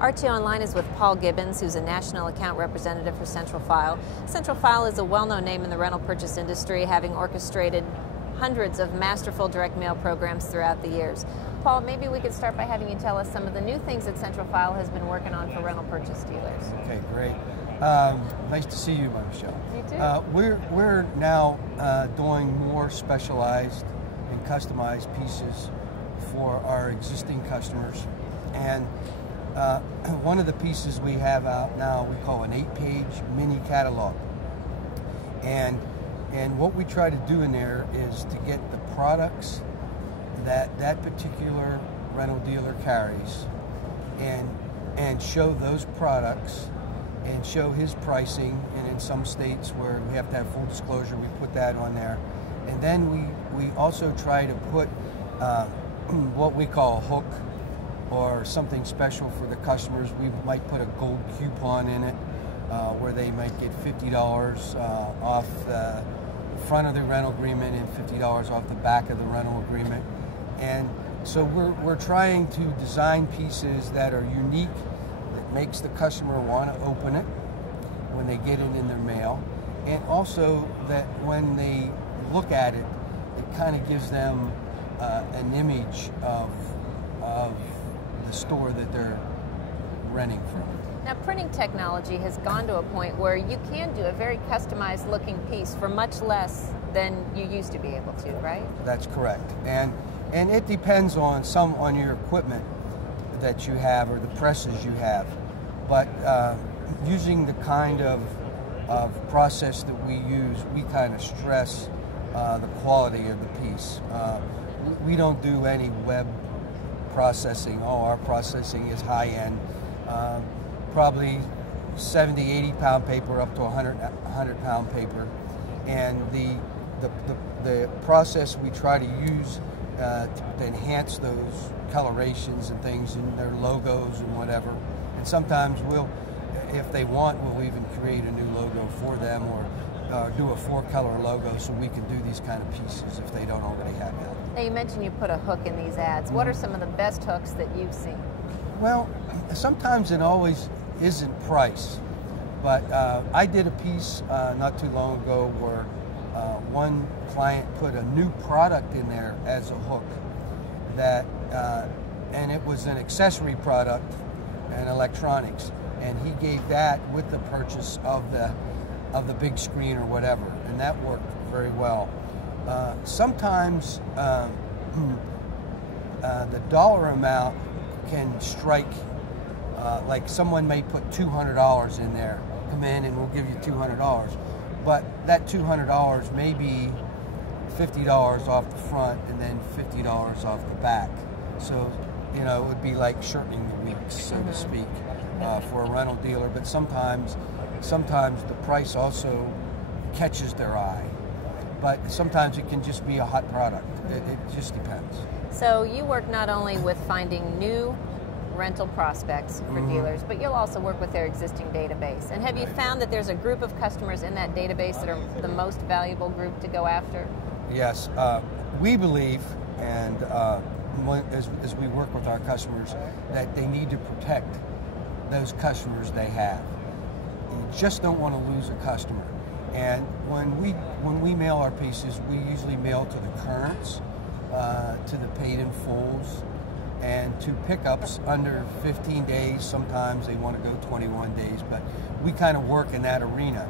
RTO Online is with Paul Gibbons, who's a national account representative for Central File. Central File is a well-known name in the rental purchase industry, having orchestrated hundreds of masterful direct mail programs throughout the years. Paul, maybe we could start by having you tell us some of the new things that Central File has been working on for rental purchase dealers. Okay, great. Nice to see you, Michelle. You too. We're now doing more specialized and customized pieces for our existing customers. And one of the pieces we have out now we call an 8-page mini catalog. And what we try to do in there is to get the products that that particular rental dealer carries and show those products and show his pricing. And in some states where we have to have full disclosure, we put that on there. And then we also try to put what we call a hook or something special for the customers. We might put a gold coupon in it where they might get $50 off the front of the rental agreement and $50 off the back of the rental agreement. And so we're trying to design pieces that are unique, that makes the customer want to open it when they get it in their mail, and also that when they look at it, it kind of gives them an image of the store that they're renting from. Now, printing technology has gone to a point where you can do a very customized looking piece for much less than you used to be able to, right? That's correct. And it depends on your equipment that you have or the presses you have. But using the kind of process that we use, we kind of stress the quality of the piece. We don't do any web processing. Our processing is high end. Probably 70, 80 pound paper up to 100 pound paper. And the process we try to use to enhance those colorations and things and their logos and whatever. And sometimes if they want, we'll even create a new logo for them or do a 4-color logo so we can do these kind of pieces if they don't already have that. Now, you mentioned you put a hook in these ads. Mm-hmm. What are some of the best hooks that you've seen? Well, sometimes it always isn't price, but I did a piece not too long ago where one client put a new product in there as a hook that, and it was an accessory product and electronics, and he gave that with the purchase of the big screen or whatever, and that worked very well. Sometimes the dollar amount can strike, like someone may put $200 in there, come in and we'll give you $200, but that $200 may be $50 off the front and then $50 off the back. So, it would be like shortening the weeks, so to speak, for a rental dealer. But sometimes the price also catches their eye. But sometimes it can just be a hot product. It just depends. So you work not only with finding new rental prospects for dealers, but you'll also work with their existing database. And have you found that there's a group of customers in that database that are the most valuable group to go after? Yes. We believe, and as we work with our customers, that they need to protect those customers they have. You just don't want to lose a customer. And when we mail our pieces, we usually mail to the currents, to the paid in fulls, and to pickups under 15 days. Sometimes they want to go 21 days, but we kind of work in that arena.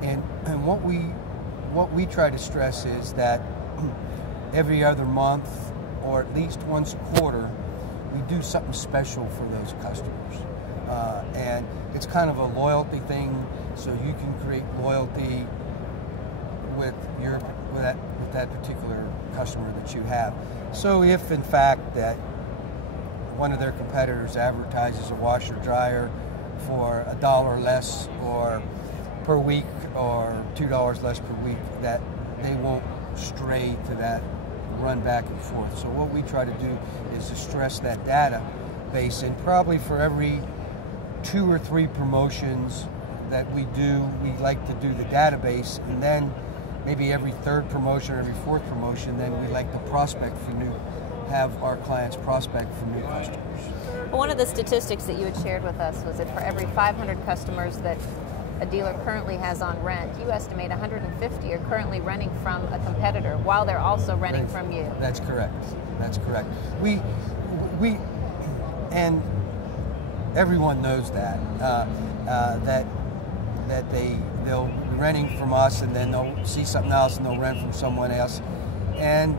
And what we try to stress is that every other month or at least once a quarter, we do something special for those customers. And it's kind of a loyalty thing, so you can create loyalty with that particular customer that you have. So if in fact that one of their competitors advertises a washer dryer for $1 less or per week or $2 less per week, that they won't stray to that run back and forth. So what we try to do is to stress that database, and probably for every 2 or 3 promotions that we do, we like to do the database, and then maybe every 3rd promotion or every 4th promotion, then we like to prospect for have our clients prospect for new customers. Well, one of the statistics that you had shared with us was that for every 500 customers that a dealer currently has on rent, you estimate 150 are currently renting from a competitor while they're also renting from you. That's correct. That's correct. We and everyone knows that they'll be renting from us and then they'll see something else and they'll rent from someone else, and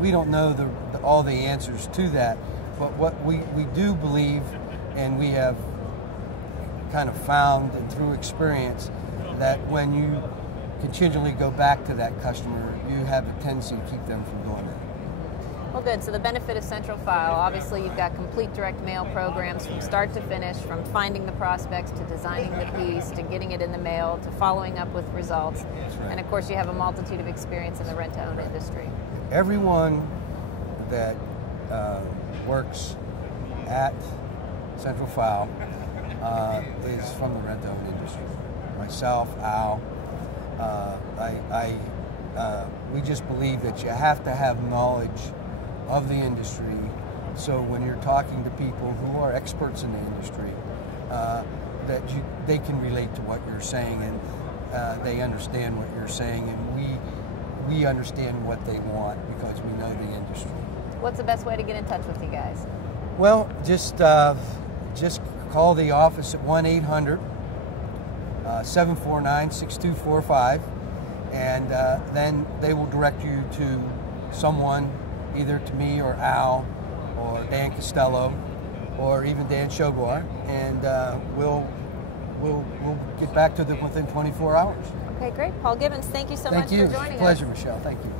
we don't know all the answers to that. But what we do believe, and we have kind of found and through experience, that when you continually go back to that customer, you have a tendency to keep them from doing that. Well, good. So the benefit of Central File, obviously you've got complete direct mail programs from start to finish, from finding the prospects to designing the piece to getting it in the mail to following up with results. That's right. And of course you have a multitude of experience in the rent-to-own industry. Everyone that works at Central File is from the rent-to-own industry. Myself, Al, we just believe that you have to have knowledge of the industry, so when you're talking to people who are experts in the industry, that they can relate to what you're saying, and they understand what you're saying, and we understand what they want because we know the industry. What's the best way to get in touch with you guys? Well, just call the office at 1-800-749-6245, and then they will direct you to someone, either to me or Al or Dan Costello or even Dan Shogor, and we'll get back to them within 24 hours. Okay, great. Paul Gibbons, thank you so much for joining us. Pleasure, Michelle. Thank you.